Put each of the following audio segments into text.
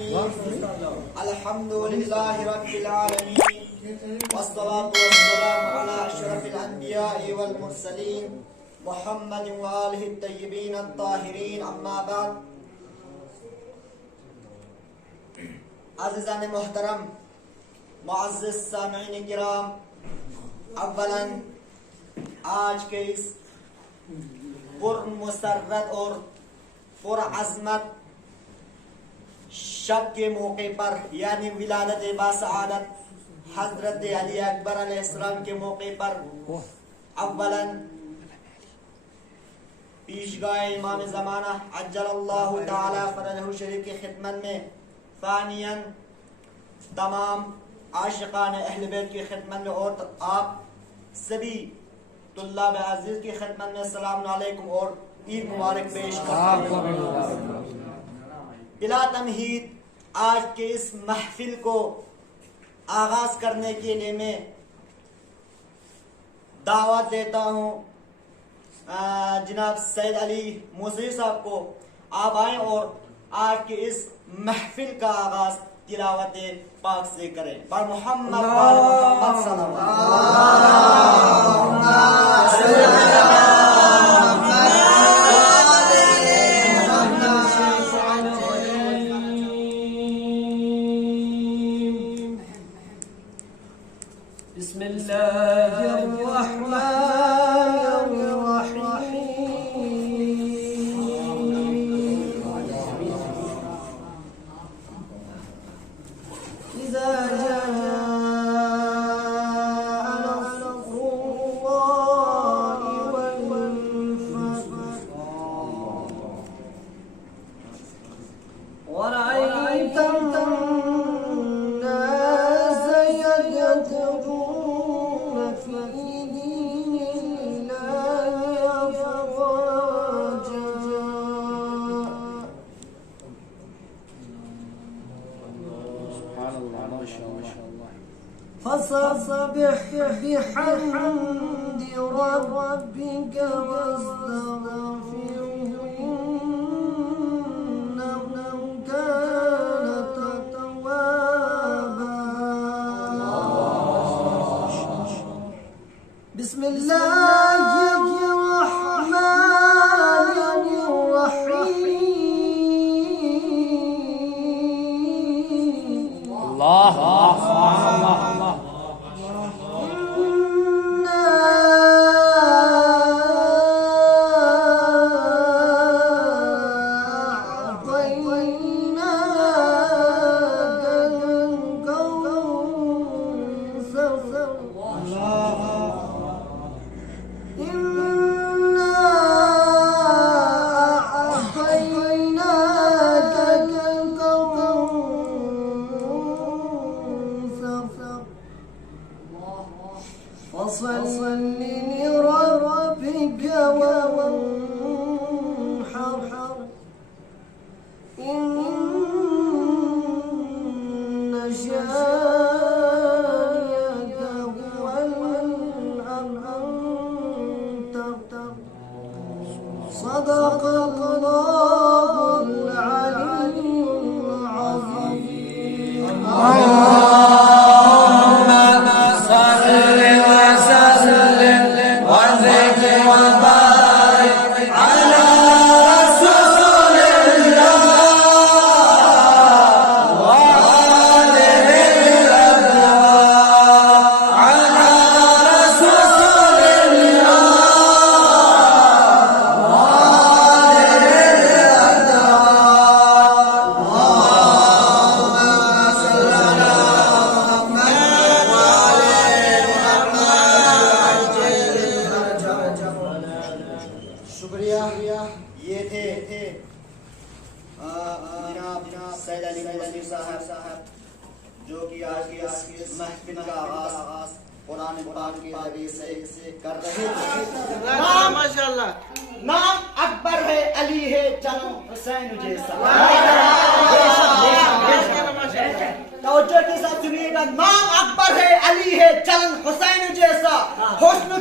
الرحيم الحمد لله رب العالمين والصلاة والسلام على أشرف الأنبياء والمرسلين محمد وآله الطيبين الطاهرين أما بعد. عزیزان محترم، معزز سامعین کرام، اولا آج کے اس پر مسرت اور پر عظمت شب کے موقع پر یعنی ولادت باسعادت حضرت علی اکبر علیہ السلام کے موقع پر اولا پیشگاہ امام زمانہ عجل اللہ تعالی فرجہ شریف کی خدمت میں، ثانیاً تمام عاشقان اہل بیت کی خدمت میں اور آپ سبھی طلاب عزیز کی خدمت میں السلام علیکم اور عید مبارک پیش کرتا ہوں. بلا تمہید آج کے اس محفل کو آغاز کرنے کے لیے میں دعوت دیتا ہوں جناب سید علی موسوی صاحب کو. آپ آئیں اور آج کے اس محفل کا آغاز تلاوت پاک سے کریں. پر محمد صلی بسم اللہ الرحمن الرحیم. اذا جاء نصر اللہ والفتح ورأيت الناس يدخلون في دين الله أفواجا فسبح بحمد ربك واستغفره إنه كان توابا. بسم الله الرحمن الرحيم. اللہ فصل لربك وانحر إن شانئك هو الأبتر. صدق الله العلي العظيم. شکریہ. یہ تھے جناب سید علی موسوی صاحب جو کہ آج کی محفل کا آغاز قرآن کے ذریعے سے کر رہے تھے. ماشاءاللہ. نام اکبر ہے، علی ہے، چلو حسین جیسا. توجہ کے ساتھ سنیے گا. نام اکبر ہے، علی ہے، چلن حسین جیسا. حسن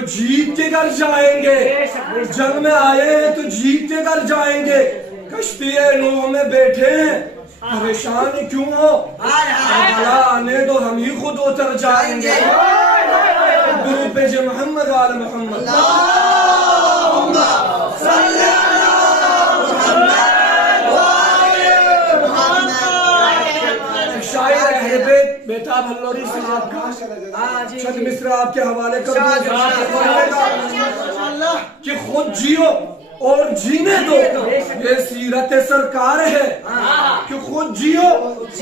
وہ جیت کے گھر جائیں گے. جنگ میں آئے ہیں تو جیت کے گھر جائیں گے. کشتی نوح میں بیٹھے ہیں, پریشان کیوں ہو؟ کربلا آنے دو, ہم ہی خود اتر جائیں گے. درود پیش محمد و آل محمد. شاعر اہل بیت بیتاب ہلوری صاحب کا چند مصرع آپ کے حوالے کر دوں کہ خود جیو اور جینے دو, یہ سیرت سرکار ہے. کہ خود جیو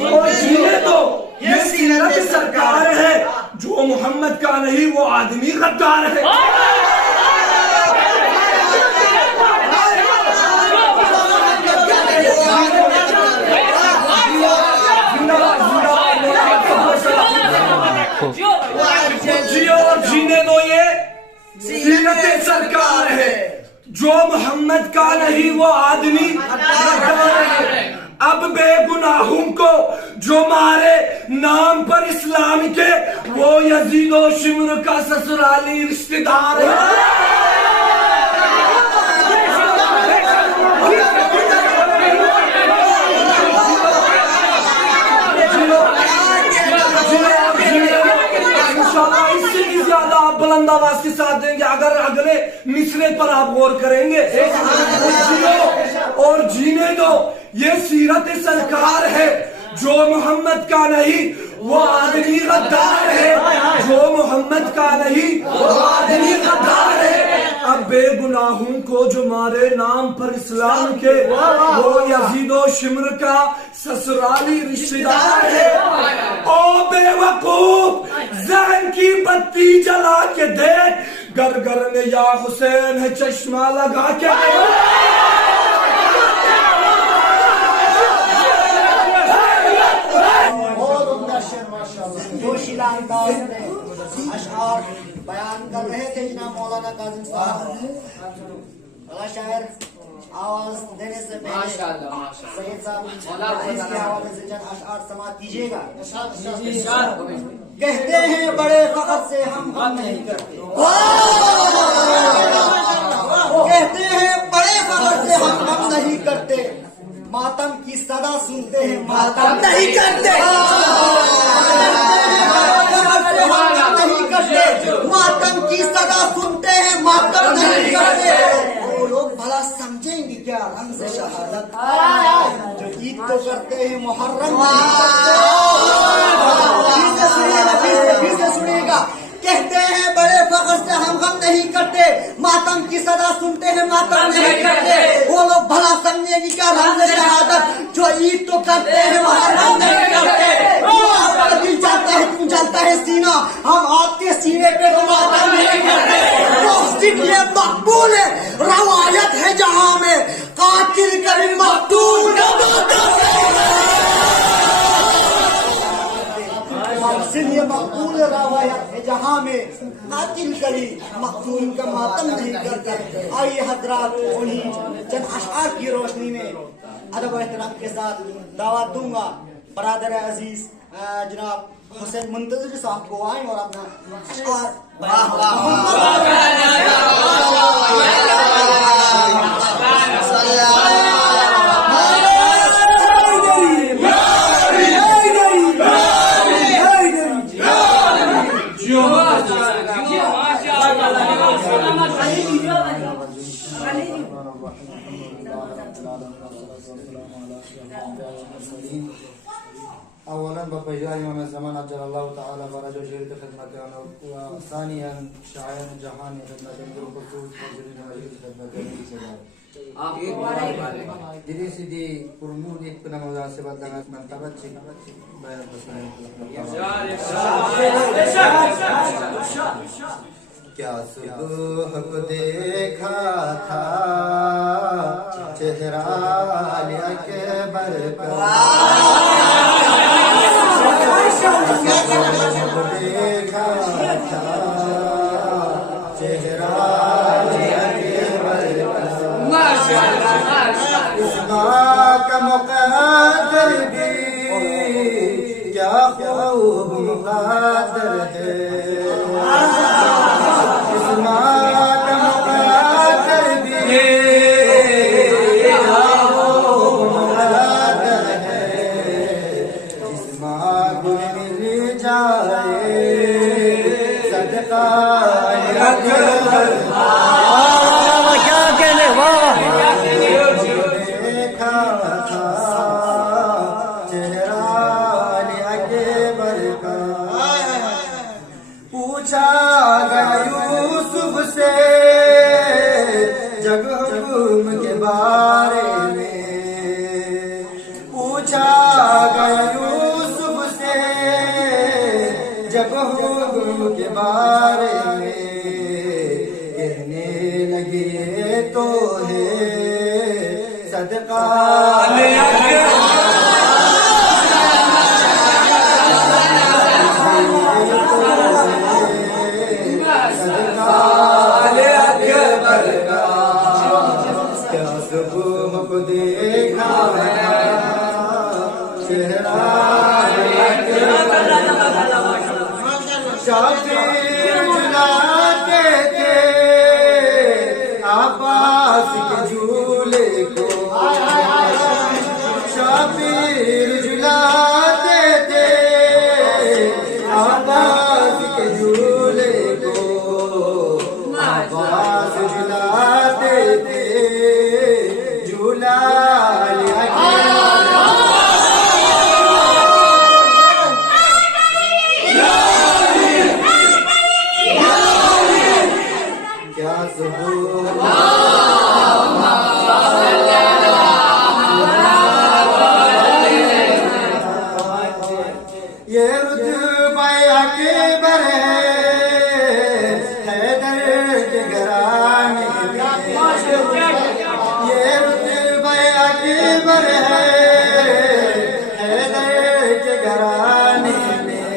اور جینے دو, یہ سیرت سرکار ہے. جو محمد کا نہیں وہ آدمی غدار ہے. جیو اور جینے دو, یہ سیرت سرکار ہے. جو محمد کا نہیں وہ آدمی غدار ہے. اب بے گناہوں کو جو مارے نام پر اسلام کے, وہ یزید و شمر کا سسرالی رشتہ دار ہے. بلند آواز کے ساتھ دیں گے اگر اگلے مصرے پر آپ غور کریں گے. جیو اور جینے دو, یہ سیرت سرکار ہے. جو محمد کا نہیں وہ آدمی غدار ہے. جو محمد کا نہیں وہ آدمی غدار ہے. اب بے گناہوں کو جو مارے نام پر اسلام کے, وہ یزید و شمر کا سسرالی رشتہ دار ہے. او بے وقوف ذہن کی بتی جلا کے دیکھ, گھر گھر میں یا حسین ہے چشمہ لگا کے. جوشیلا انداز میں اشعار بیان کر رہے تھے جناب مولانا کاظم صاحب. بڑا شاعر آواز دینے سے پہلے سید صاحب اس کے حوالے سے چند اشعار سماعت کیجیے گا. کہتے ہیں بڑے فخر سے ہم غم نہیں کرتے, کہتے ہیں بڑے فخر سے ہم غم نہیں کرتے, ماتم کی صدا سنتے ہیں ماتم نہیں کرتے. ماتم کی صدا سنتے ہیں ماتم نہیں کرتے. وہ لوگ بھلا سمجھیں گے کیا رمز شہادت, جو عید تو کرتے ہیں محرم پھر سے سنیے گا. کہتے ہیں بڑے فخر سے ہم غم نہیں کرتے, ماتم کی صدا سنتے ہیں ماتم نہیں کرتے. وہ لوگ بھلا سمجھیں گے کیا رمز شہادت, جو عید تو کرتے ہیں محرم نہیں کرتے. آپ کا دل جلتا ہے تم جلتا ہے سینہ, ہم آپ کے سینے پہ تو ماتم نہیں کرتے. یہ مقبول ہے روایت ہے جہاں میں, قاتل کبھی مقتول یہ مقبول روایت ہے جہاں میں, قاتل کبھی مقتول کا ماتم نہیں کرتے. آئیے حضرات انہیں چند اشعار کی روشنی میں ادب و احترام کے ساتھ دعوت دوں گا برادر عزیز جناب حسین منتظر صاحب کو آئیں اور اپنا اشعار اولا بپیجا امام زمان عجل اللہ تعالی فرجہ شریف خدمتنا, وثانیا شاعر جہان خدمت بالخصوص دیدی سیدھی پرمود ایک پناہ مناسبت لگت منطبت سے بیان کیا صبح کو دیکھا تھا چہرہ علی اکبر کا, دیکھا تھا چہرہ علی اکبر کا, اس ماں کا مقدر بھی کیا خوب مقدر ہے. گیا یوسف سے جب حکم کے بارے میں کہنے لگے تو ہے صدقہ دیکھا چہرہ شافیر جلاتے تھے عباس کے جھولے کو شافیر جلاتے تھے عباس کے جھولے کو عباس جلاتے تھے یہ رتبہ اکبر ہے حیدر کے گھرانے میں یہ رتبہ اکبر ہے حیدر کے گھرانے میں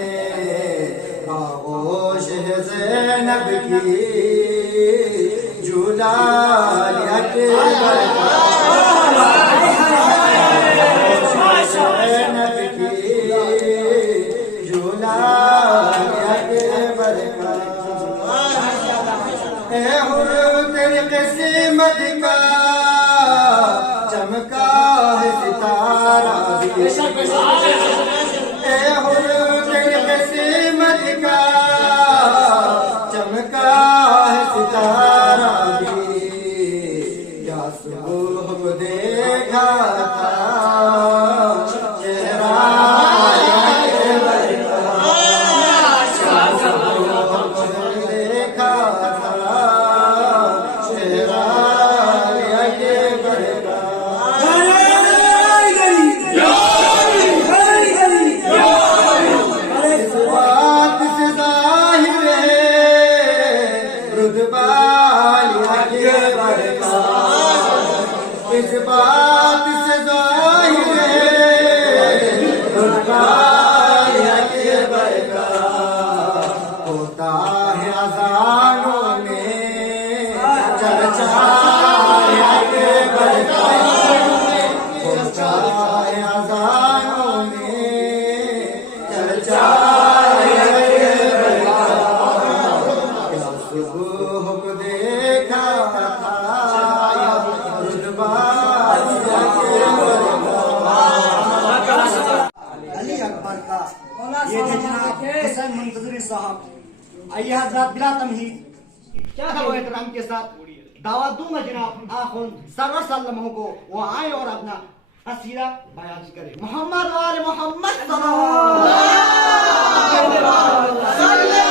آغوش ہے زینب کی جلال اکبر زینب کی تیری قسمت کا چمکا ہے ستارہ بھی اے حر تیری قسمت کا چمکا ہے ستارہ بھی یا صبح دیکھا تھا چہرہ اس بات سے ظاہر ہے اکبر کا ہوتا ہے اذانوں میں چرچا اکبر کا ہوتا ہے اذانوں میں چرچا اکبر کا صبح کو دیکھا تھا علی اکبر کا یہ تھے جناب حسین منتظری صاحب. آئیے حضرات بلا تمہید کیا ہے وہ احترام کے ساتھ دعوت دوں گا جناب آخون سرور سلموں کو وہ آئے اور اپنا قصیدہ بیان کرے. محمد وآل محمد صلی اللہ علیہ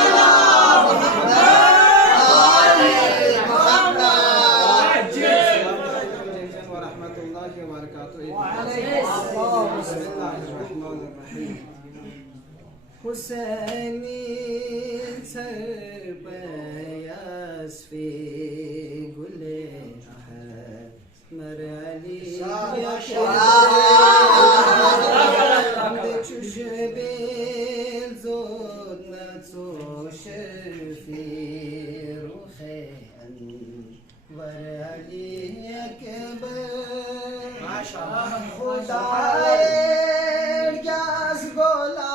حسینی سر پیاس فی گلے مر علی چش بیل زود نچوش فی روح انور علی اکبر خدای گاز بولا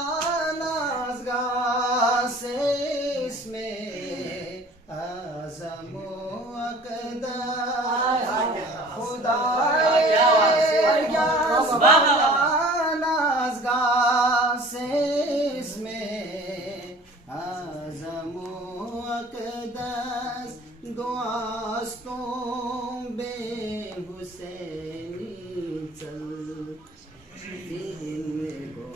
اس میں اعظم و اقدس خدا نازگاہ سے اس میں اعظم و اقدس دعاستوں بے حسینی چل دین گو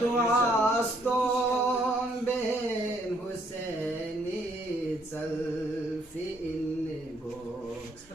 دعاستون بین حسینی چل فی این بوکس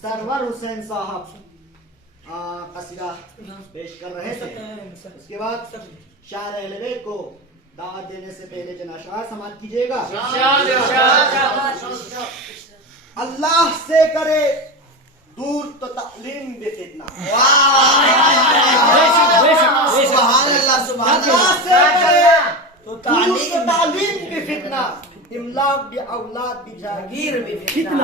سرور حسین صاحب قصیدہ پیش کر رہے تھے. اس کے بعد شاعر اہل بیت کو دعوت دینے سے پہلے جناب اشعار سماعت کیجیے گا. اللہ سے کرے دور تو تعلیم بھی فتنہ. اللہ سے کرے دور تو تعلیم بھی فتنہ. املاک بھی اولاد بھی جاگیر بھی فتنہ.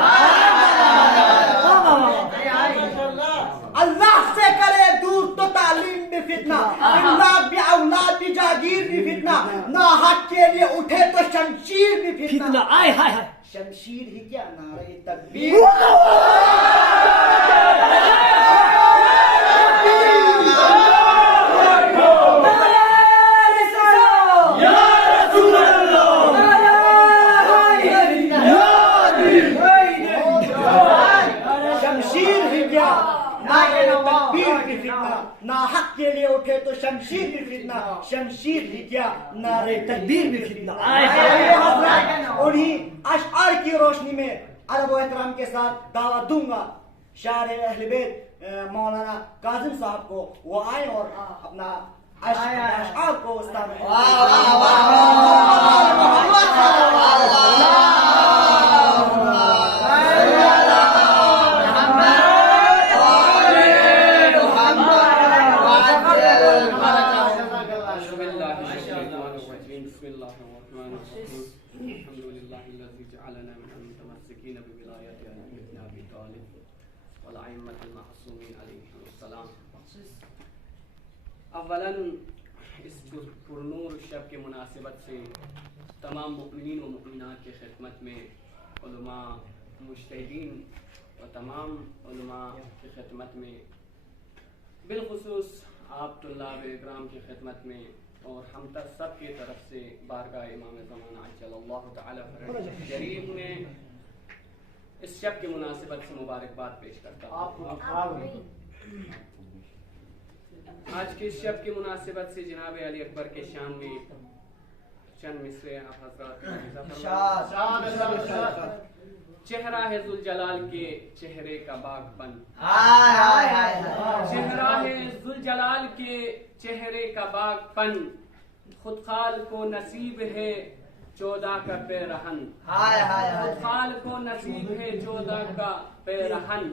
اللہ سے کرے دور تو تعلیم بھی فتنہ. املاک بھی اولاد بھی جاگیر بھی فتنہ. نہ حق کے لیے اٹھے تو شمشیر بھی فتنہ. شمشیر ہی کیا نعرہ تکبیر. نہ حق کے لیے اٹھے تو شمشیر بھی فتنہ. شمشیر ہی کیا نعرہ تکبیر بھی فتنہ. انہیں اشعار کی روشنی میں ادب و احترام کے ساتھ دعوت دوں گا شاعر اہل بیت مولانا کاظم صاحب کو. وہ آئیں اور اپنا اشعار کو استاد اولاً اس پرنور شب کی مناسبت سے تمام مؤمنین و مؤمنات کی خدمت میں علماء مجتہدین و تمام علماء کی خدمت میں بالخصوص آپ طلاب اکرام کی خدمت میں اور ہم سب کی طرف سے بارگاہ امام زمانہ عجل اللہ تعالی فرجہ شریف میں اس شب کی مناسبت سے مبارکباد پیش کرتا ہوں. آج کے شب کی مناسبت سے جناب علی اکبر کے شان میں چند مصرے آپ حضرات چہرہ ہے ذوالجلال کے چہرے کا باغ پن. چہرہ ہے ذوالجلال کے چہرے کا باغ پن. خود خال کو نصیب ہے 14 کا پیرہن. خود خال کو نصیب ہے 14 کا پیرہن.